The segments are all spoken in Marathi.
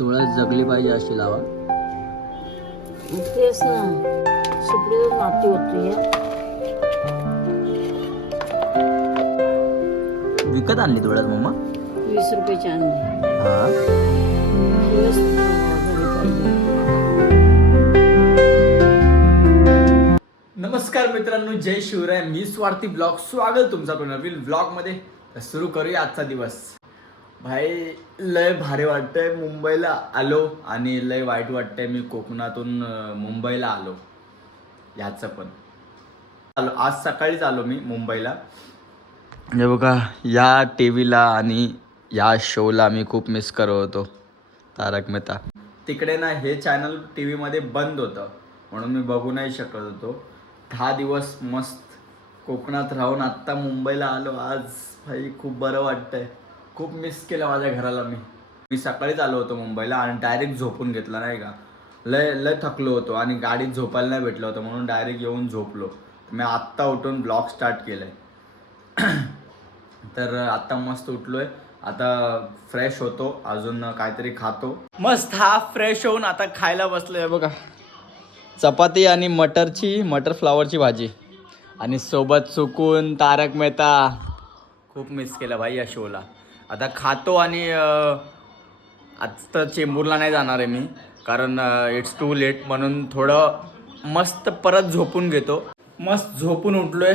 तुळस जगली पाहिजे अशी लावा. तेच ना माती होती विकत आणली तुळस मम्मा वीस रुपयाची आणली. हा. तुळस झाली पाहिजे नमस्कार मित्रांनो जय शिवराय. मी स्वार्थी ब्लॉग. स्वागत तुमचा आपल्या नवीन ब्लॉगमध्ये. तर सुरू करूया आजचा दिवस. भाई लय भारी वाटतंय. मुंबईला आलो आणि लय वाईट वाटतंय. मी कोकणातून मुंबईला आलो. याचं पण. आलो. आज सकाळीच आलो मी मुंबईला. हे बघा या टी व्हीला आणि या शोला मी खूप मिस करत होतो. तारक मेहता. तिकडे ना हे चॅनल टी व्हीमध्ये बंद होतं. म्हणून मी बघू नाही शकत होतो. दहा दिवस मस्त कोकणात राहून आत्ता मुंबईला आलो. आज भाई खूप बरं वाटतंय. खूप मिस केलं माझ्या घराला मी. मी सकाळीच आलो होतो मुंबईला आणि डायरेक्ट झोपून घेतला नाही का? लय लय थकलो होतो आणि गाडीत झोपायला नाही भेटलं होतं म्हणून डायरेक्ट येऊन झोपलो. मी आत्ता उठून ब्लॉग स्टार्ट केलंय. तर आता मस्त उठलोय. आता फ्रेश होतो अजून काहीतरी खातो. मस्त हा फ्रेश होऊन आता खायला बसलोय बघा. चपाती आणि मटरची मटर फ्लावरची भाजी. आणि सोबत चुकून तारक मेहता. खूप मिस केलं भाई या शोला आता खातो आणि आत्ता आज तर चेंबूरला नाही जाणार आहे मी कारण इट्स टू लेट म्हणून थोडं मस्त परत झोपून घेतो. मस्त झोपून उठलोय.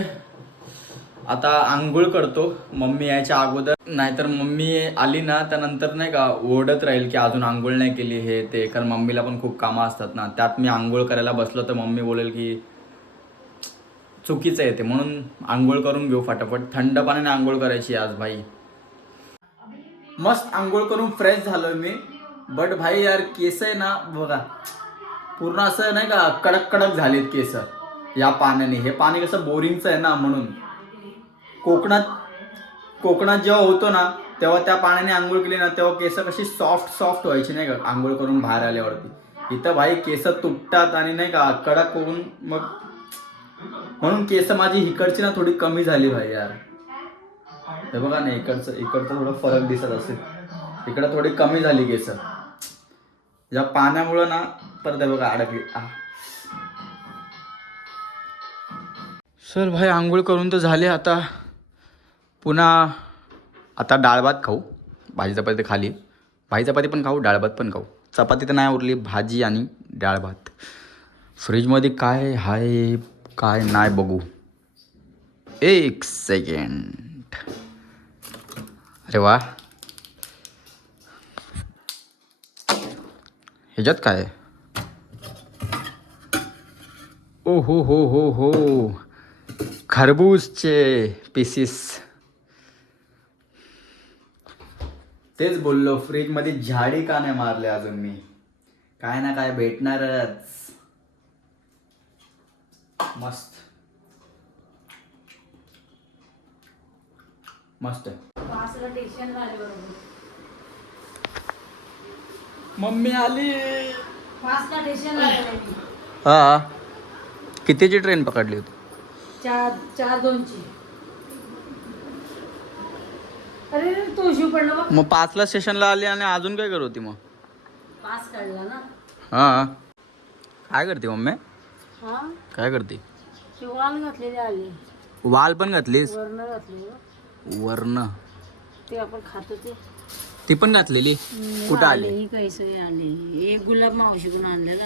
आता आंघोळ करतो. मम्मी यायच्या अगोदर. नाहीतर मम्मी आली ना त्यानंतर नाही का ओढत राहील की अजून आंघोळ नाही केली हे ते. कारण मम्मीला पण खूप कामं असतात ना. त्यात मी आंघोळ करायला बसलो तर मम्मी बोलेल की चुकीचं आहे ते. म्हणून आंघोळ करून घेऊ फटाफट. थंड पाण्याने आंघोळ करायची आज भाई. मस्त आंघोळ करून फ्रेश झालो मी. बट भाई यार केस आहे ना बघा. पूर्ण असं नाही का कडक कडक झालेत केस. या पाण्याने. हे पाणी कसं बोरिंगचं आहे ना म्हणून. कोकणात कोकणात जेव्हा होतो ना तेव्हा त्या पाण्याने आंघोळ केली ना तेव्हा केस कशी सॉफ्ट सॉफ्ट व्हायची नाही का आंघोळ करून बाहेर आल्यावरती. इथं भाई केस तुटतात आणि नाही का कडक होऊन मग म्हणून केस माझी इकडची ना थोडी कमी झाली भाई यार. हे बघा ना इकडचं इकडचं थोडं फरक दिसत असेल. इकडं थोडी कमी झाली केस या पाण्यामुळं ना परत हे बघा अडकली. सर भाई आंघोळ करून तर झाले आता. पुन्हा आता डाळ भात खाऊ. भाजी चपाती तर खाली. भाजी चपाती पण खाऊ डाळ भात पण खाऊ. चपाती तर नाही उरली भाजी आणि डाळ भात. फ्रीजमध्ये काय हाय काय नाही बघू. एक सेकंड अरे वा. ह्याच्यात काय? ओ हो हो हो हो. खरबूजचे पीसीस तेच बोललो फ्रीजमध्ये झाडी का नाही मारले अजून मी. काय ना काय भेटणारच. मस्त. मस्त. मम्मी आली. हा. कितीची ट्रेन पकडली होती? चार चार दोनची. अरे तो शिव पडला बघ. मग पाचला स्टेशनला आली आणि अजून काय करत होती मग? पास काढला ना. हा. काय करते मम्मी? हा? काय करते? शिवाल घातलेली आली. वाल पण घातलीस? वर्ण घातली. वर्ण ते आपण खातो ते. ती पण घातलेली? कुठं आली? ही कैसे आली. एक गुलाब मावशीकडून आणलेला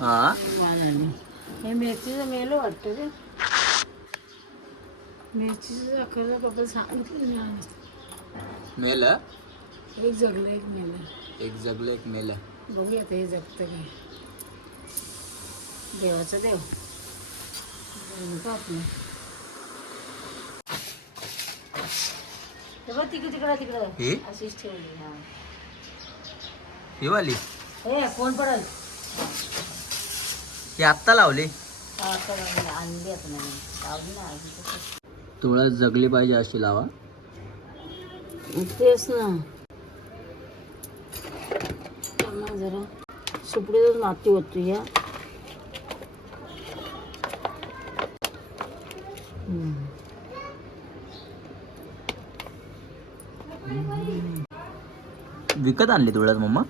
हा? आली. हे मिरचीचं मेलं वाटतं ते मिरचीचं सांगितलं मेल? एक जगलं एक मेलं. एक जगलं एक मेल. बघूया आता हे जगतं काय देवाचं देव. आपलं बघ तिकडे तिकडं हे? तिकडं अशीच ठेवली हा. ही वाली? हे कोण पडल? ही आत्ता लावली? हा पडल आणली आता लावली ना. तुळस जगली पाहिजे अशी लावा. तेच ना जरा. सुपडीतच माती होती या. हम्म. विकत आणली तुळस मम्मा?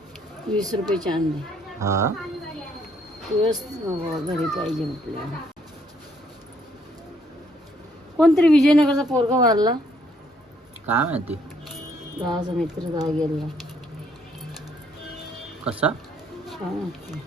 वीस रुपयाचे आणले. हा. तुझंच घरी पाहिजे म्हटलं. कोणतरी विजयनगरचा पोरगा वारला. काय माहिती? दहाचा मित्र दहा गेला. कसा? काय माहिती.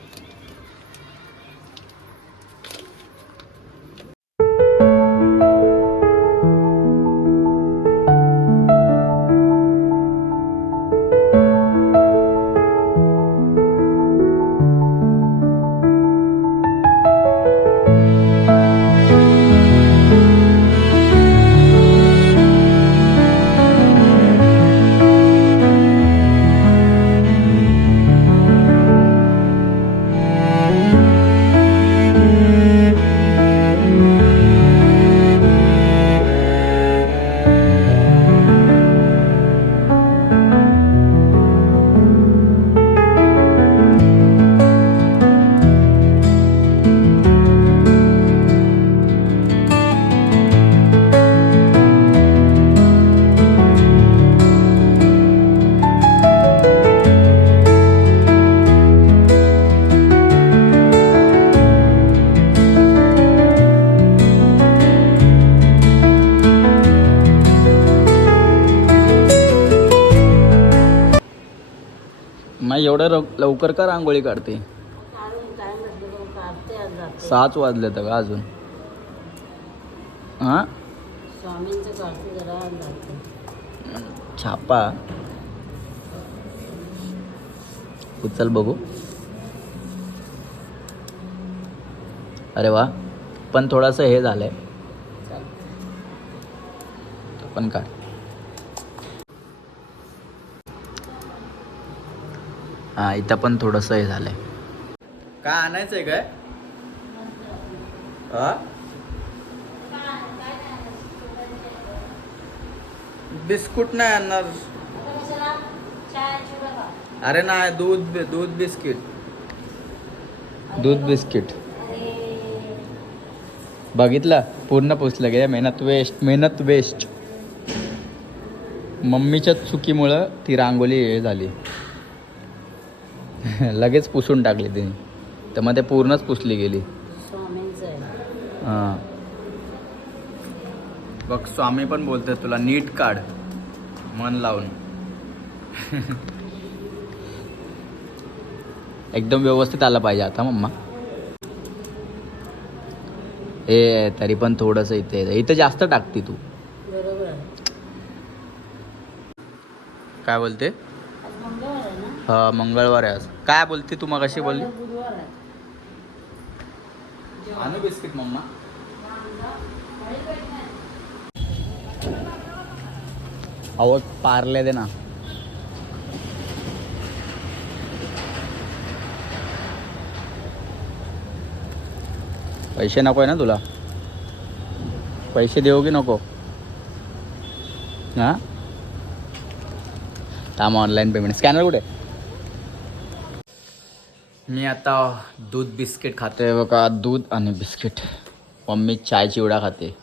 मग एवढं लव- लवकर का रांगोळी काढते? काय. सात वाजले तर का अजून? हा. छापा. उचल बघू. अरे वा. पण थोडंसं हे झालंय. पण काढ. हा इथं पण थोडस हे झालंय. काय आणायचंय काय? हा? बिस्कुट नाही आणणार. अरे नाही दूध दूध बिस्किट. दूध बिस्किट. बघितलं? पूर्ण पुसलं गेलं मेहनत वेस्ट मेहनत वेस्ट. मम्मीच्या चुकीमुळं ती रांगोळी हे झाली. लगेच पुसून टाकली तिने. तर मग ते पूर्णच पुसली गेली. हां. बघ स्वामी पण बोलते तुला नीट काढ. मन लावून. एकदम व्यवस्थित आला पाहिजे आता मम्मा. ए तरी पण थोडस इथे इथं जास्त टाकते तू. काय बोलते? मंगळवार आहे ना हा मंगळवार आहे आज. काय बोलते तू मग कशी बोलली आणू बिस्किट मम्मा अहो पारले दे ना. पैसे नको आहे ना तुला? पैसे देऊ की नको? हां? थांब ऑनलाईन पेमेंट स्कॅनर कुठे? मी आता दूध बिस्किट खातोय बघा दूध आणि बिस्किट. मम्मी चाय चिवडा खाते.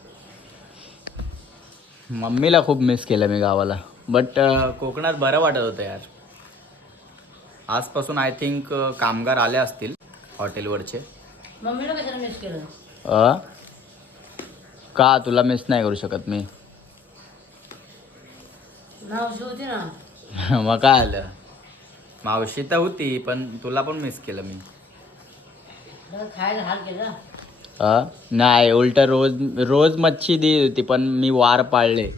मम्मीला खूप मिस केलं मी गावाला. बट कोकणात बरं वाटत होतं यार. आजपासून आय थिंक कामगार आले असतील हॉटेलवरचे. मम्मीला कशाला मिस केलं? अ? का तुला मिस नाही करू शकत मी? मग काय आलं मावशी तर होती पण तुला पण मिस केलं मी. जरा खायला हाल केला? अ? नाही उलट रोज रोज मच्छी दी होती पण मी वार पाळले.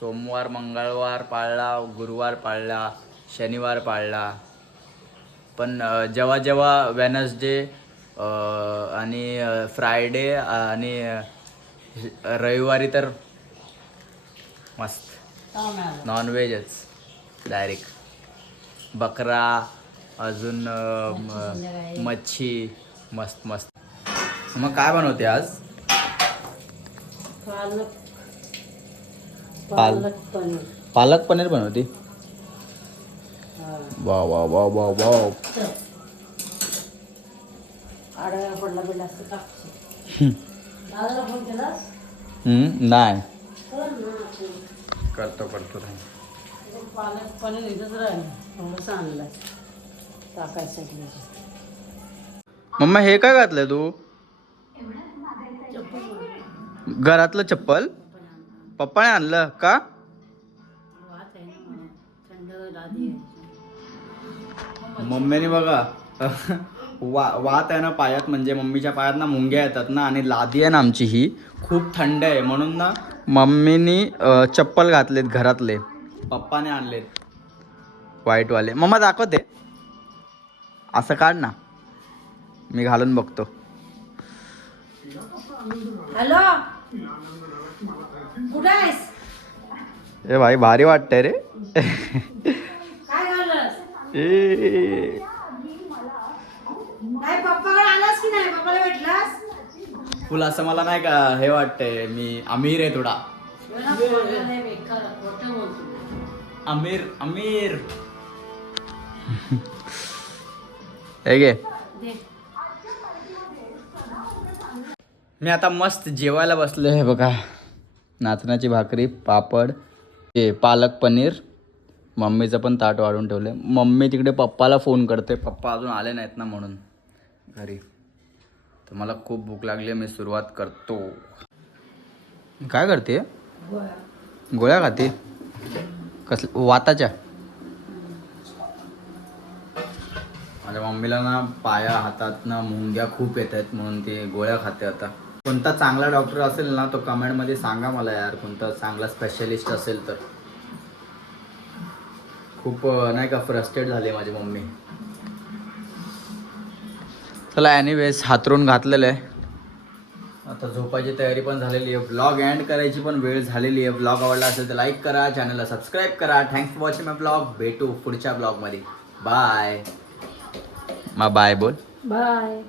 सोमवार मंगळवार पाळला गुरुवार पाळला शनिवार पाळला. पण अ, जेव्हा जेव्हा वेनसडे आणि फ्रायडे आणि अ, रविवारी तर मस्त. का नॉनव्हेजच डायरेक्ट बकरा अजून मच्छी मस्त मस्त. मग काय बनवते आज? पालक. पाल- पालक पनीर. पालक पनीर बनवते. वा वा वा वा वा. नाही. करतो करतो. पालक पनीर इथंच राहिलं थोडंसं आणलं टाकायसाठी मम्मा हे काय घातलंय तू? घरातलं चप्पल? पप्पाने आणलं का? मम्मीने बघा वा वात आहे ना पायात म्हणजे मम्मीच्या पायात ना मुंग्या येतात ना आणि लादी आहे ना आमची ही. खूप थंड आहे म्हणून ना मम्मीनी चप्पल घातलेत घरातले. पप्पाने आणलेत. व्हाईटवाले मम्मा दाखवते असं काढ ना. मी घालून बघतो. हॅलो? कुठे आहेस? ए भाई भारी वाटतंय रे. काय ए. नाही पप्पाकडे आलास की नाही? पप्पाला भेटलास? फुल असं मला नाही का हे वाटतंय मी अमीर आहे थोडा. बेकार खोटं बोलतो अमीर अमीर हे घे मी आता मस्त जेवायला बसलो आहे बघा. नाचण्याची भाकरी पापड ते पालक पनीर. मम्मीचं पण ताट वाढून ठेवलं मम्मी तिकडे पप्पाला फोन करते. पप्पा अजून आले नाहीत ना म्हणून. घरी. तर मला खूप भूक लागली आहे मी सुरुवात करतो. काय करते? गोळ्या खाते? कस वाताच्या? माझ्या मम्मीला ना पाया हातात ना मुंग्या खूप येत आहेत म्हणून ती गोळ्या खाते आता. कोणता चांगला डॉक्टर असेल ना तो कमेंटमध्ये सांगा मला यार. कोणता चांगला स्पेशलिस्ट असेल तर. खूप नाही का फ्रस्ट्रेट झाली माझी मम्मी. चला एनिवेज हातरून घातलेलं आहे. आता झोपायची तयारी पण झालेली आहे. ब्लॉग एंड करायची पण वेळ झालेली आहे. ब्लॉग आवडला असेल तर लाईक करा चॅनलला सबस्क्राईब करा. Thanks for watching my blog भेटू पुढच्या ब्लॉगमध्ये बाय मा बाय बोल बाय